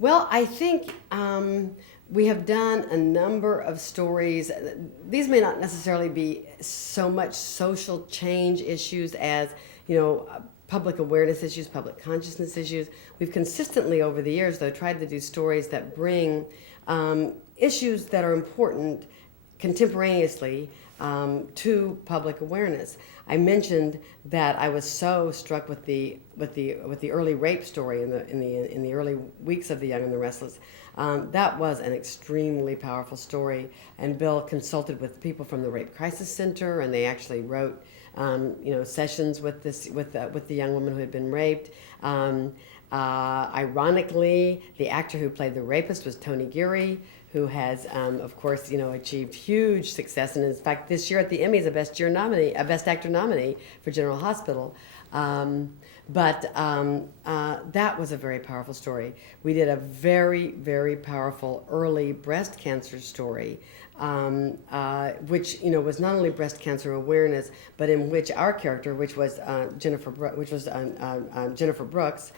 Well, I think we have done a number of stories. These may not necessarily be so much social change issues as, public awareness issues, public consciousness issues. We've consistently over the years, though, tried to do stories that bring issues that are important contemporaneously to public awareness. I mentioned that I was so struck with the early rape story in the early weeks of The Young and the Restless. That was an extremely powerful story, and Bill consulted with people from the Rape Crisis Center, and they actually wrote sessions with the young woman who had been raped. Ironically, the actor who played the rapist was Tony Geary, who has, of course, achieved huge success, and in fact, this year at the Emmys, a Best Actor nominee for General Hospital. That was a very powerful story. We did a very, very powerful early breast cancer story, which was not only breast cancer awareness, but in which our character, which was Jennifer Brooks,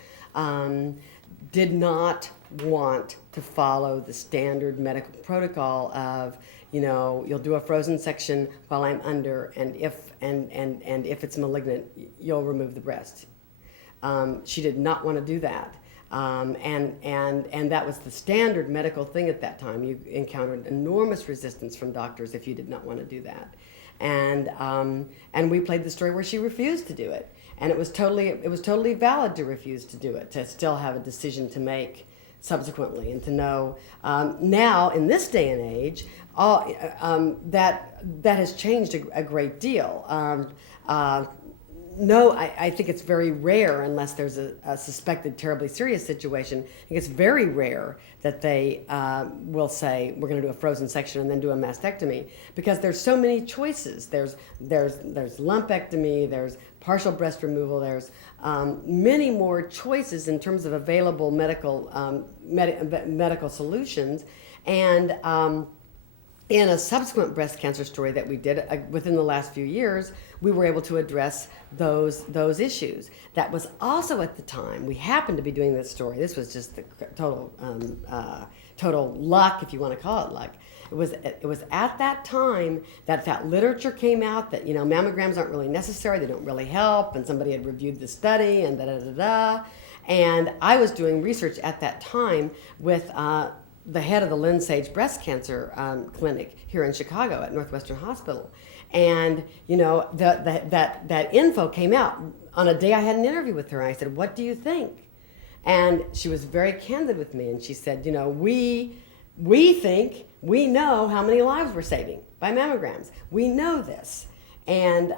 did not want to follow the standard medical protocol of, you'll do a frozen section while I'm under, and if it's malignant, you'll remove the breast. She did not want to do that. And that was the standard medical thing at that time. You encountered enormous resistance from doctors if you did not want to do that. And we played the story where she refused to do it. And it was totally valid to refuse to do it, to still have a decision to make subsequently, and to know now in this day and age, that has changed a great deal. No, I think it's very rare, unless there's a suspected terribly serious situation. I think it's very rare that they will say, we're going to do a frozen section and then do a mastectomy, because there's so many choices. There's lumpectomy, there's partial breast removal, there's many more choices in terms of available medical solutions. And in a subsequent breast cancer story that we did within the last few years, we were able to address those issues. That was also at the time we happened to be doing this story. This was just the total luck, if you want to call it luck. It was at that time that literature came out that mammograms aren't really necessary, they don't really help, and somebody had reviewed the study and da da da da. And I was doing research at that time with the head of the Lynn Sage breast cancer clinic here in Chicago at Northwestern Hospital. And that info came out on a day I had an interview with her. And I said, "What do you think?" And she was very candid with me, and she said, we think we know how many lives we're saving by mammograms. We know this. And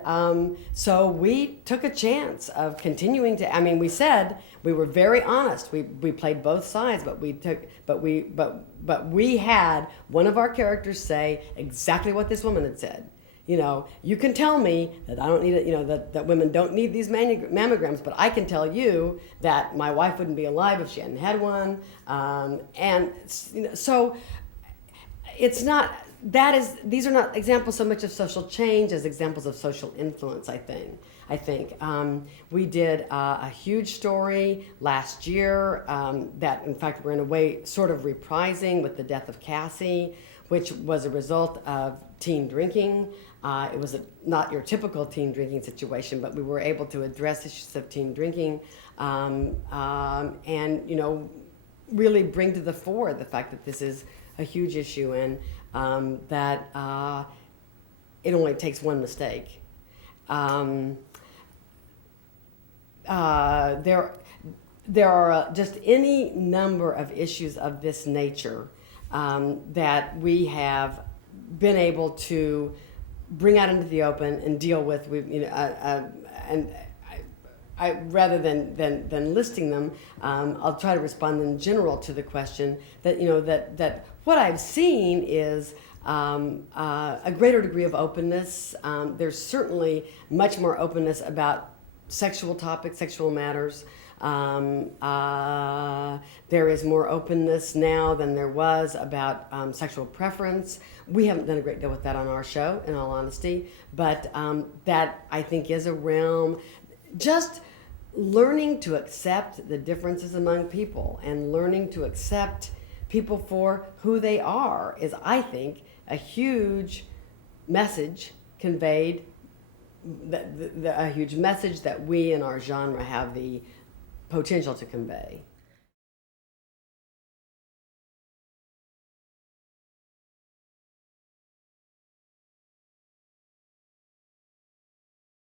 so we took a chance of continuing to. We said, we were very honest. We played both sides, but we had one of our characters say exactly what this woman had said. You can tell me that I don't need it. That women don't need these mammograms, but I can tell you that my wife wouldn't be alive if she hadn't had one. So it's not. These are not examples so much of social change as examples of social influence, I think. We did a huge story last year that, in fact, we're in a way sort of reprising with the death of Cassie, which was a result of teen drinking. It was not your typical teen drinking situation, but we were able to address issues of teen drinking and, really bring to the fore the fact that this is a huge issue, and that it only takes one mistake. There are just any number of issues of this nature that we have been able to bring out into the open and deal with. I rather than listing them, I'll try to respond in general to the question that that what I've seen is a greater degree of openness. There's certainly much more openness about sexual topics, sexual matters. There is more openness now than there was about sexual preference. We haven't done a great deal with that on our show, in all honesty, but that I think is a realm. Just learning to accept the differences among people and learning to accept people for who they are is, I think, a huge message conveyed, a huge message that we in our genre have the potential to convey.